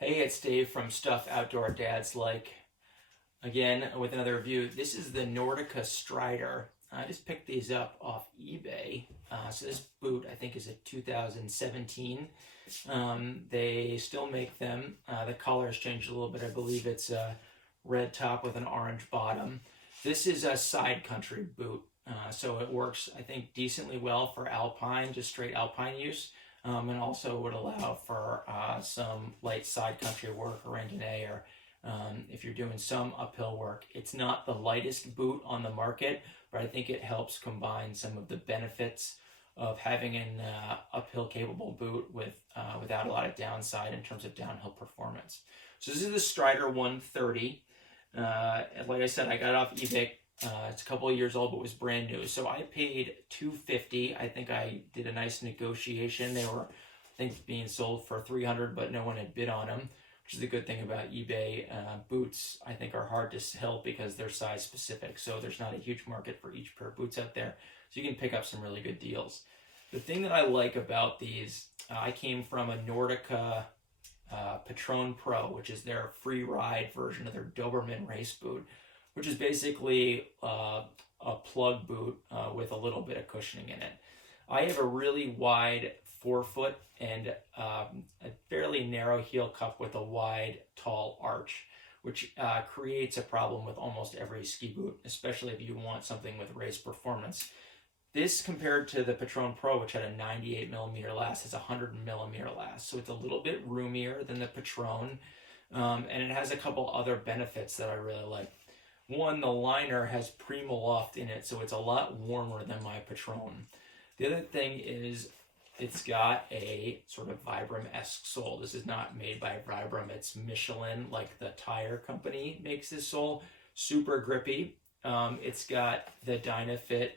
Hey, it's Dave from Stuff Outdoor Dads Like. Again, with another review. This is the Nordica Strider. I just picked these up off eBay. So this boot, I think, is a 2017. They still make them. The color has changed a little bit. I believe it's a red top with an orange bottom. This is a side country boot. So it works, I think, decently well for alpine, just straight alpine use. And also would allow for some light side country work or randonnée, or if you're doing some uphill work. It's not the lightest boot on the market, but I think it helps combine some of the benefits of having an uphill capable boot without a lot of downside in terms of downhill performance. So this is the Strider 130. Like I said, I got it off eBay. It's a couple of years old, but was brand new. So I paid $250. I think I did a nice negotiation. They were, I think, being sold for $300, but no one had bid on them, which is the good thing about eBay. Boots, I think, are hard to sell because they're size specific. So there's not a huge market for each pair of boots out there. So you can pick up some really good deals. The thing that I like about these, I came from a Nordica Patron Pro, which is their free ride version of their Doberman race boot, which is basically a plug boot with a little bit of cushioning in it. I have a really wide forefoot and a fairly narrow heel cup with a wide, tall arch, which creates a problem with almost every ski boot, especially if you want something with race performance. This, compared to the Patron Pro, which had a 98 millimeter last, has a 100 millimeter last. So it's a little bit roomier than the Patron, and it has a couple other benefits that I really like. One, the liner has Primaloft in it, so it's a lot warmer than my Patron. The other thing is it's got a sort of Vibram-esque sole. This is not made by Vibram, it's Michelin, like the tire company makes this sole. Super grippy. It's got the Dynafit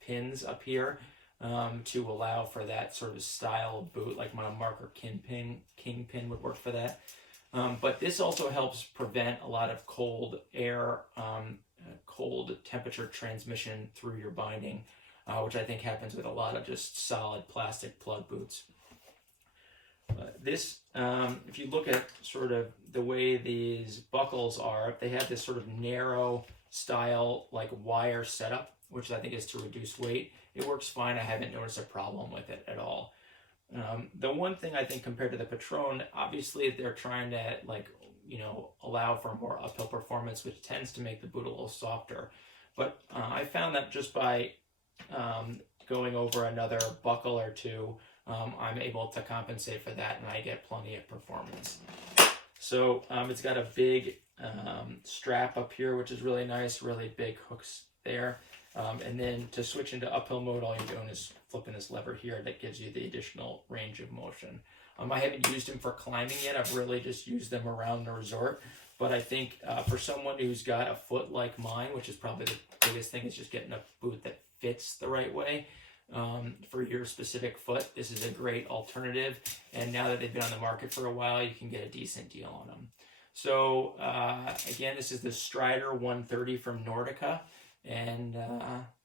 pins up here to allow for that sort of style of boot, like my Marker Kingpin would work for that. But this also helps prevent a lot of cold air, cold temperature transmission through your binding, which I think happens with a lot of just solid plastic plug boots. This, if you look at sort of the way these buckles are, they have this sort of narrow style, like wire setup, which I think is to reduce weight. It works fine. I haven't noticed a problem with it at all. The one thing I think compared to the Patron, obviously they're trying to allow for more uphill performance, which tends to make the boot a little softer. But I found that just by going over another buckle or two, I'm able to compensate for that, and I get plenty of performance. So it's got a big strap up here, which is really nice, really big hooks there. And then to switch into uphill mode, all you're doing is flipping this lever here that gives you the additional range of motion. I haven't used them for climbing yet. I've really just used them around the resort. But I think for someone who's got a foot like mine, which is probably the biggest thing, is just getting a boot that fits the right way for your specific foot, this is a great alternative. And now that they've been on the market for a while, you can get a decent deal on them. So again, this is the Strider 130 from Nordica. And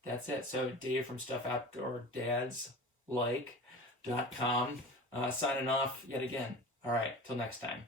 that's it. So Dave from StuffOutdoorDadsLike.com signing off yet again. All right, till next time.